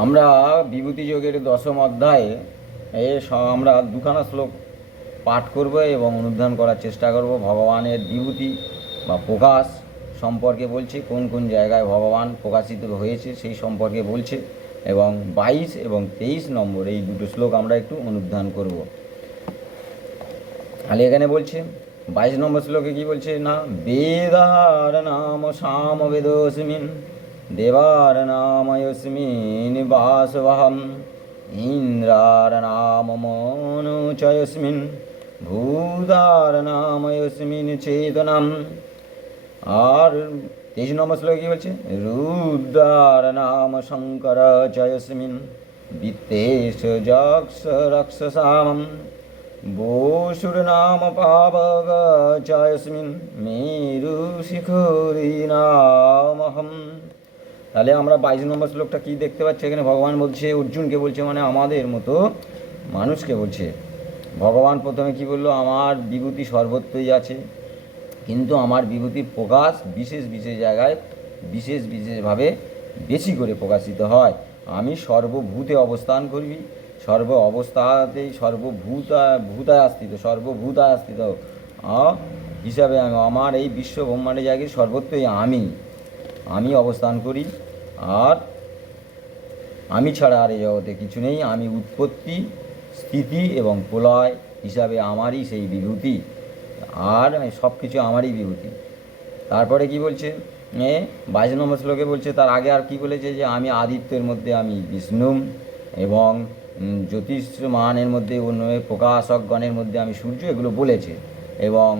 আমরা বিভূতি যোগের দশম অধ্যায়ে আমরা দুখানা শ্লোক পাঠ করব এবং অনুধান করার চেষ্টা করব। ভগবানের বিভূতি বা প্রকাশ সম্পর্কে বলছে, কোন কোন জায়গায় ভগবান প্রকাশিত হয়েছে সেই সম্পর্কে বলছে, এবং 22 এবং 23 নম্বর এই দুটো শ্লোক আমরা একটু অনুধান করব। তাহলে এখানে বলছে 22 নম্বর শ্লোকে কি বলছে না, বেদার নাম সাম বেদস্মিন দেবার নাময়স্মিন বাসবহম ইন্দ্রার নাম মনোচয়স্মিন ভূতার নাময়স্মিন চেতনম। আর 23 নম্বর শ্লোকে কি বলছে, রুদ্রার নাম শঙ্কর চয়স্মিন বিত্তেশ যক্ষ রক্ষসাম বসুর নাম পাবক চয়স্মিন মেরু শিখরি নামহম। তাহলে আমরা 22 নম্বর শ্লোকটা কি দেখতে পাচ্ছি, এখানে ভগবান বলছে, অর্জুনকে বলছে, মানে আমাদের মতো মানুষকে বলছে। ভগবান প্রথমে কি বললো, আমার বিভূতি সর্বত্রই আছে, কিন্তু আমার বিভূতির প্রকাশ বিশেষ বিশেষ জায়গায় বিশেষ বিশেষভাবে বেশি করে প্রকাশিত হয়। আমি সর্বভূতে অবস্থান করি, সর্ব অবস্থাতেই সর্বভূতায় আস্থিত হিসাবে আমার এই বিশ্ব ব্রহ্মাণ্ডের জায়গায় সর্বত্রই আমি অবস্থান করি। আর আমি ছাড়া আর এই জগতে কিছু নেই। আমি উৎপত্তি, স্থিতি এবং প্রলয় হিসাবে আমারই সেই বিভূতি, আর সব কিছু আমারই বিভূতি। তারপরে কি বলছে, 22 নম্বর শ্লোকে বলছে, তার আগে আর কি বলেছে, যে আমি আদিত্যের মধ্যে আমি বিষ্ণু, এবং জ্যোতিষমানের মধ্যে অন্য প্রকাশকগণের মধ্যে আমি সূর্য, এগুলো বলেছে। এবং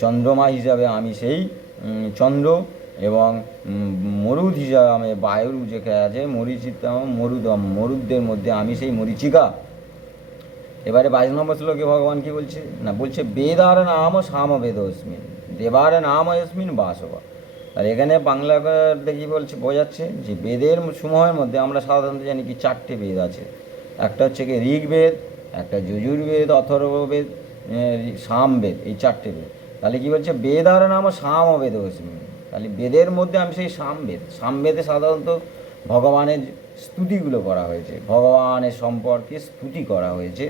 চন্দ্রমা হিসাবে আমি সেই চন্দ্র, এবং মরুদ হিসাবে আমি বায়ুর যে আছে মরুদদের মধ্যে আমি সেই মরীচিকা। এবারে 22 নম্বর শ্লোকে ভগবান কি বলছে না, বলছে বেদার নাম সামবেদস্মিন দেবার নাম অস্মিন বাসবা। আর এখানে বাংলাতে কি বলছে, বোঝাচ্ছে যে বেদের সমূহের মধ্যে আমরা সাধারণত জানি কি 4টে বেদ আছে। একটা হচ্ছে কি ঋগ্বেদ, একটা যজুর্বেদ, অথর্ববেদ, সামবেদ, এই 4টে বেদ। তাহলে কি বলছে, বেদার নাম সামবেদস্মিন, তাহলে বেদের মধ্যে আমি সেই সামবেদে সাধারণত ভগবানের স্তুতিগুলো করা হয়েছে, ভগবানের সম্পর্কে স্তুতি করা হয়েছে,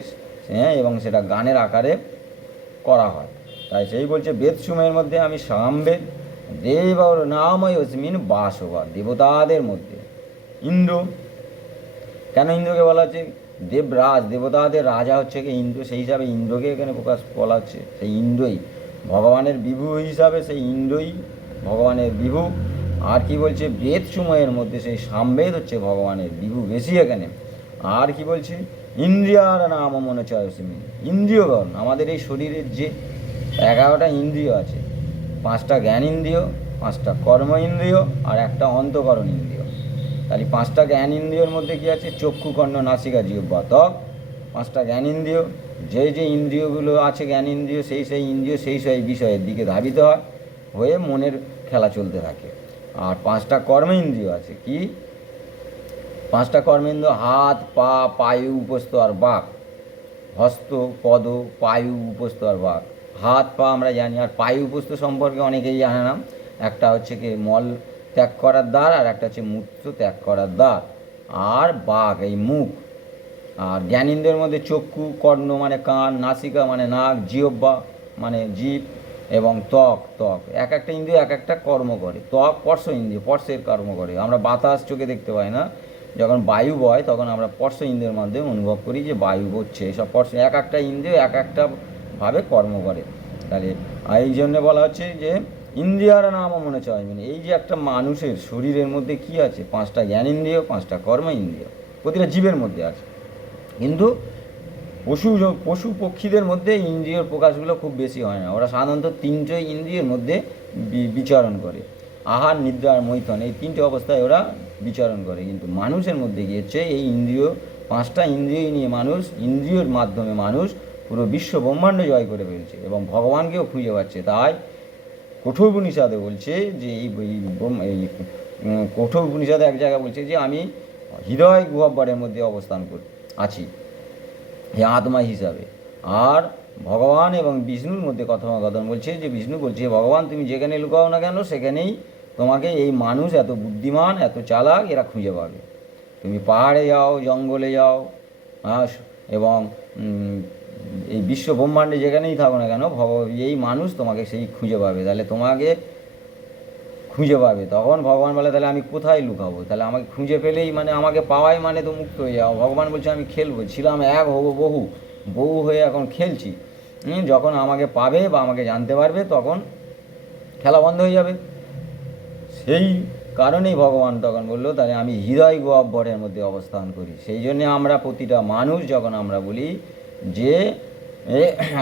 এবং সেটা গানের আকারে করা হয়। তাই সেই বলছে বেদসমূহের মধ্যে আমি সামবেদ, দেব নাময় অস্মিন বাসবা, দেবতাদের মধ্যে ইন্দ্র। কেন ইন্দ্রকে বলা হচ্ছে, দেবরাজ, দেবতাদের রাজা হচ্ছে কি ইন্দ্র, সেই হিসাবে ইন্দ্রকে এখানে প্রকাশ বলা হচ্ছে। সেই ইন্দ্রই ভগবানের বিভু হিসাবে, সেই ইন্দ্রই ভগবানের বিভু। আর কি বলছে, বেদ সময়ের মধ্যে সেই সামবেদ হচ্ছে ভগবানের বিভু বেশি এখানে। আর কি বলছে, ইন্দ্রিয়ার নাম মনে চয়সিমি, ইন্দ্রিয়গণ, আমাদের এই শরীরের যে 11টা ইন্দ্রিয় আছে, 5টা জ্ঞান ইন্দ্রিয়, 5টা কর্ম ইন্দ্রিয়, আর একটা অন্তঃকরণ ইন্দ্রিয়। তাহলে 5টা জ্ঞান ইন্দ্রিয়ের মধ্যে কি আছে, চক্ষু, কর্ণ, নাসিকা, জিহ্বা, ত্বক, 5টা জ্ঞান ইন্দ্রিয়। যে যে ইন্দ্রিয়গুলো আছে জ্ঞান ইন্দ্রিয়, সেই ইন্দ্রিয় সেই বিষয়ের দিকে ধাবিত হয়ে মনের খেলা চলতে থাকে। আর 5টা কর্ম ইন্দ্রিয় আছে, কি 5টা কর্মেন্দ্রিয়, হাত, পা, পায়ু, উপস্থ আর বাক, হস্ত, পদ, পায়ু, উপস্থ আর বাক। হাত পা আমরা জানি, আর পায়ু উপস্থ সম্পর্কে অনেকেই জানে না। একটা হচ্ছে কি মল ত্যাগ করার দ্বার, আর একটা হচ্ছে মূত্র ত্যাগ করার দ্বার, আর বাক এই মুখ। আর জ্ঞানেন্দ্রের মধ্যে চক্ষু, কর্ণ মানে কান, নাসিকা মানে নাক, জিহ্বা মানে জিভ, এবং ত্বক এক একটা ইন্দ্রিয় এক একটা কর্ম করে। ত্বক স্পর্শ ইন্দ্রিয়, স্পর্শের কর্ম করে। আমরা বাতাস চোখে দেখতে পাই না, যখন বায়ু বয় তখন আমরা স্পর্শ ইন্দ্রিয়ের মাধ্যমে অনুভব করি যে বায়ু বচ্ছে। এসব স্পর্শ এক একটা ইন্দ্রিয় এক একটা ভাবে কর্ম করে। তাহলে এই জন্য বলা হচ্ছে যে ইন্দ্রিয়ার নাম মনে চায়, মানে এই যে একটা মানুষের শরীরের মধ্যে কি আছে, 5টা জ্ঞান ইন্দ্রিয়, 5টা কর্ম ইন্দ্রিয় প্রতিটা জীবের মধ্যে আছে। কিন্তু পশু পক্ষীদের মধ্যে ইন্দ্রিয়র প্রকাশগুলো খুব বেশি হয় না। ওরা সাধারণত 3টে ইন্দ্রিয়ের মধ্যে বিচরণ করে, আহার, নিদ্রা আর মৈথন, এই 3টে অবস্থায় ওরা বিচরণ করে। কিন্তু মানুষের মধ্যে গিয়েছে এই ইন্দ্রিয়, 5টা ইন্দ্রিয় নিয়ে মানুষ, ইন্দ্রিয়র মাধ্যমে মানুষ পুরো বিশ্ব ব্রহ্মাণ্ড জয় করে ফেলছে এবং ভগবানকেও খুঁজে পাচ্ছে। তাই কঠোর উপনিষদে বলছে যে এই কঠোর উপনিষদে এক জায়গায় বলছে যে আমি হৃদয় গুহ্বরের মধ্যে অবস্থান আছি হে আত্মা হিসাবে। আর ভগবান এবং বিষ্ণুর মধ্যে কথোপকথন বলছে যে বিষ্ণু বলছে, ভগবান তুমি যেখানে লুকাও না কেন সেখানেই তোমাকে এই মানুষ এত বুদ্ধিমান, এত চালাক এরা খুঁজে পাবে। তুমি পাহাড়ে যাও, জঙ্গলে যাও, এবং এই বিশ্ব ব্রহ্মাণ্ডে যেখানেই থাকো না কেন, এই মানুষ তোমাকে সেই খুঁজে পাবে। তাহলে তোমাকে খুঁজে পাবে, তখন ভগবান বলে তাহলে আমি কোথায় লুকাবো? তাহলে আমাকে খুঁজে পেলেই মানে আমাকে পাওয়াই মানে তো মুক্ত হয়ে যাও। ভগবান বলছে আমি খেলবো, ছিলাম এক হবো বহু হয়ে এখন খেলছি। যখন আমাকে পাবে বা আমাকে জানতে পারবে তখন খেলা বন্ধ হয়ে যাবে। সেই কারণেই ভগবান তখন বললো তাহলে আমি হৃদয় গহ্বরের মধ্যে অবস্থান করি। সেই জন্যে আমরা প্রতিটা মানুষ যখন আমরা বলি যে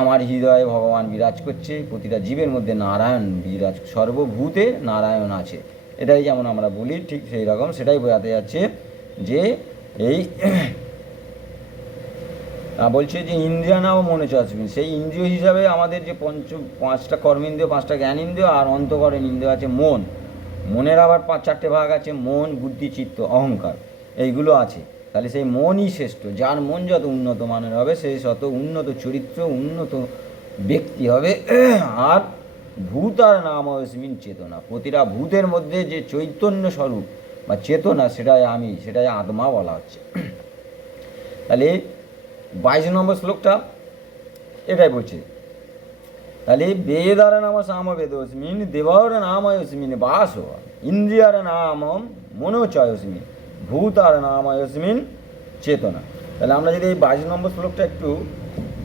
আমার হৃদয়ে ভগবান বিরাজ করছে, প্রতিটা জীবের মধ্যে নারায়ণ বিরাজ, সর্বভূতে নারায়ণ আছে, এটাই যেমন আমরা বলি, ঠিক সেই রকম সেটাই বোঝাতে যাচ্ছে যে এই বলছে যে ইন্দ্রিয় নাও মনে চসমিন, সেই ইন্দ্রিয় হিসাবে আমাদের যে পাঁচটা কর্মেন্দ্রিয়, পাঁচটা জ্ঞানেন্দ্রিয় আর অন্তঃকরণ ইন্দ্রিয় আছে মন। মনের আবার চারটে ভাগ আছে, মন, বুদ্ধি, চিত্ত, অহংকার, এইগুলো আছে। তাহলে সেই মনই শ্রেষ্ঠ। যার মন যত উন্নত মানের হবে সেই তত উন্নত চরিত্র, উন্নত ব্যক্তি হবে। আর ভূতার নাম অস্মিন চেতনা, প্রতিটা ভূতের মধ্যে যে চৈতন্য স্বরূপ বা চেতনা সেটাই আমি, সেটাই আত্মা বলা হচ্ছে। তাহলে 22 নম্বর শ্লোকটা এটাই বলছে। তাহলে বেদার নাম সামবেদস্মিন, দেবর নাময়স্মিন বাস, ইন্দ্রিয়ার নাম মনোচয়স্মিন, ভূতার নাময়স্মিন চেতনা। তাহলে আমরা যদি এই 22 নম্বর শ্লোকটা একটু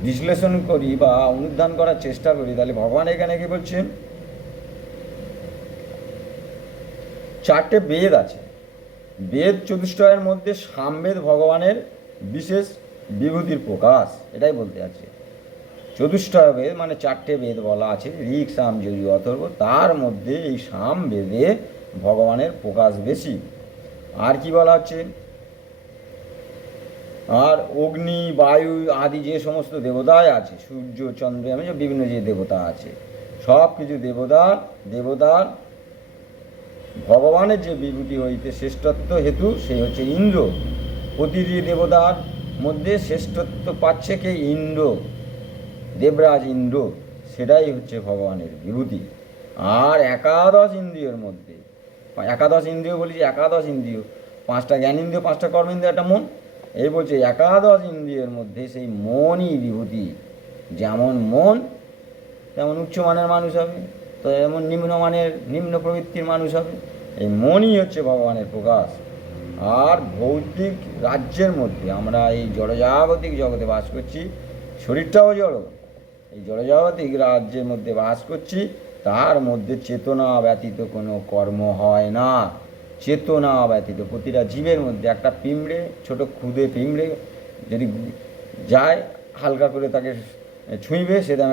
বিশ্লেষণ করি বা অনুধান করার চেষ্টা করি, তাহলে ভগবান এখানে কি বলছেন, চারটে বেদ আছে। বেদ চতুষ্টয়ের মধ্যে সামবেদ ভগবানের বিশেষ বিভূতির প্রকাশ, এটাই বলতে আছে। চতুষ্টয় বেদ মানে চারটে বেদ বলা আছে, ঋক, সাম, যজুর, অথর্ব, তার মধ্যে এই সাম বেদে ভগবানের প্রকাশ বেশি। আর কি বলা হচ্ছে, আর অগ্নি, বায়ু আদি যে সমস্ত দেবতায় আছে, সূর্য, চন্দ্র, বিভিন্ন যে দেবতা আছে, সব কিছু দেবতার ভগবানের যে বিভূতি হইতে শ্রেষ্ঠত্ব হেতু সেই হচ্ছে ইন্দ্র। প্রতিটি দেবতার মধ্যে শ্রেষ্ঠত্ব পাচ্ছে কে? ইন্দ্র, দেবরাজ ইন্দ্র, সেটাই হচ্ছে ভগবানের বিভূতি। আর একাদশ ইন্দ্রিয়ের মধ্যে, একাদশ ইন্দ্রিয় বলি যে একাদশ ইন্দ্রিয়, পাঁচটা জ্ঞানেন্দ্রিয়, পাঁচটা কর্মেন্দ্রিয়, একটা মন, এই বলছে একাদশ ইন্দ্রিয়ের মধ্যে সেই মনই বিভূতি। যেমন মন তেমন উচ্চমানের মানুষ হবে, তো এমন নিম্ন প্রবৃত্তির মানুষ হবে। এই মনই হচ্ছে ভগবানের প্রকাশ। আর ভৌতিক রাজ্যের মধ্যে আমরা এই জড়জাগতিক জগতে বাস করছি, শরীরটাও জড়, এই জড়জাগতিক রাজ্যের মধ্যে বাস করছি, তার মধ্যে চেতনা ব্যতীত কোনো কর্ম হয় না। চেতনা ব্যতীত প্রতিটা জীবের মধ্যে একটা পিঁমড়ে, ছোট ক্ষুদে পিঁমড়ে যদি যায়, হালকা করে তাকে ছুঁইবে, সেটা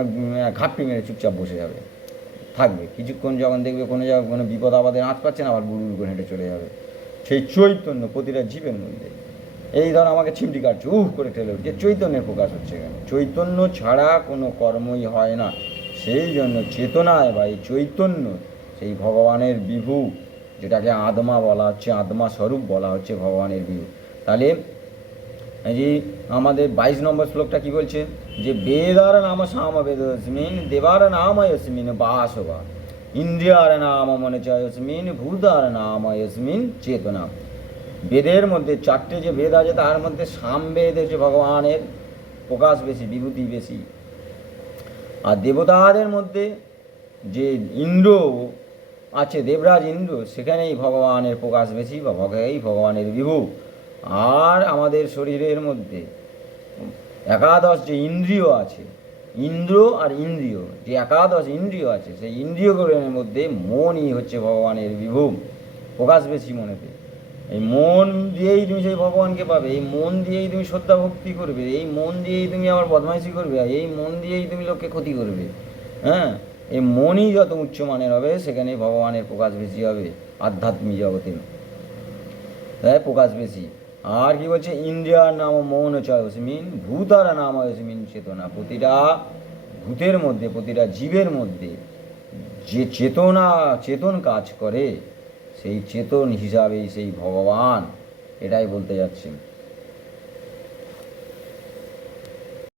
ঘাপটি মেরে চুপচাপ বসে যাবে, থাকবে কিছুক্ষণ। যখন দেখবে কোনো জায়গায় কোনো বিপদ আপদে আঁচ পাচ্ছে না, আবার গুড় করে হেঁটে চলে যাবে। সেই চৈতন্য প্রতিটা জীবের মধ্যে, এই ধর আমাকে ছিমটি কাটছে, করে ঠেলে উঠছে, চৈতন্যের প্রকাশ হচ্ছে এখানে। চৈতন্য ছাড়া কোনো কর্মই হয় না। সেই জন্য চেতনায় বা এই চৈতন্য সেই ভগবানের বিভু, যেটাকে আত্মা বলা হচ্ছে, আত্মা স্বরূপ বলা হচ্ছে ভগবানের বিভু। তাহলে এই যে আমাদের 22 নম্বর শ্লোকটা কি বলছে, যে বেদার নাম সামবেদস্মিন, দেবার নাময়স্মিন বাসবা, ইন্দ্রিয়ার নাম মনচয়স্মিন, ভূতার নাময়স্মিন চেতনা। বেদের মধ্যে চারটে যে বেদ আছে তার মধ্যে সামবেদ হচ্ছে ভগবানের প্রকাশ বেশি, বিভূতি বেশি। আর দেবতাদের মধ্যে যে ইন্দ্র আছে, দেবরাজ ইন্দ্র, সেখানেই ভগবানের প্রকাশ বেশি বা ভগবানের বিভু। আর আমাদের শরীরের মধ্যে একাদশ যে ইন্দ্রিয় আছে, ইন্দ্র আর ইন্দ্রিয়, যে একাদশ ইন্দ্রিয় আছে, সেই ইন্দ্রিয়গুলোর মধ্যে মনই হচ্ছে ভগবানের বিভু, প্রকাশ বেশি মনেতে। এই মন দিয়েই তুমি সেই ভগবানকে পাবে, এই মন দিয়েই তুমি শ্রদ্ধা ভক্তি করবে, এই মন দিয়েই তুমি আবার বদমাইশি করবে, এই মন দিয়েই তুমি লোককে ক্ষতি করবে। হ্যাঁ, এই মনই যত উচ্চমানের হবে সেখানেই ভগবানের প্রকাশ বেশি হবে, আধ্যাত্মিক জগতে তাই প্রকাশ বেশি। আর কি বলছে, ইন্দ্রিয়ার নাম মৌন চয়স্মিন, ভূতার নাম অস্মিন চেতনা। প্রতিটা ভূতের মধ্যে, প্রতিটা জীবের মধ্যে যে চেতন কাজ করে, সেই চেতন হিসাবেই সেই ভগবান, এটাই বলতে যাচ্ছেন।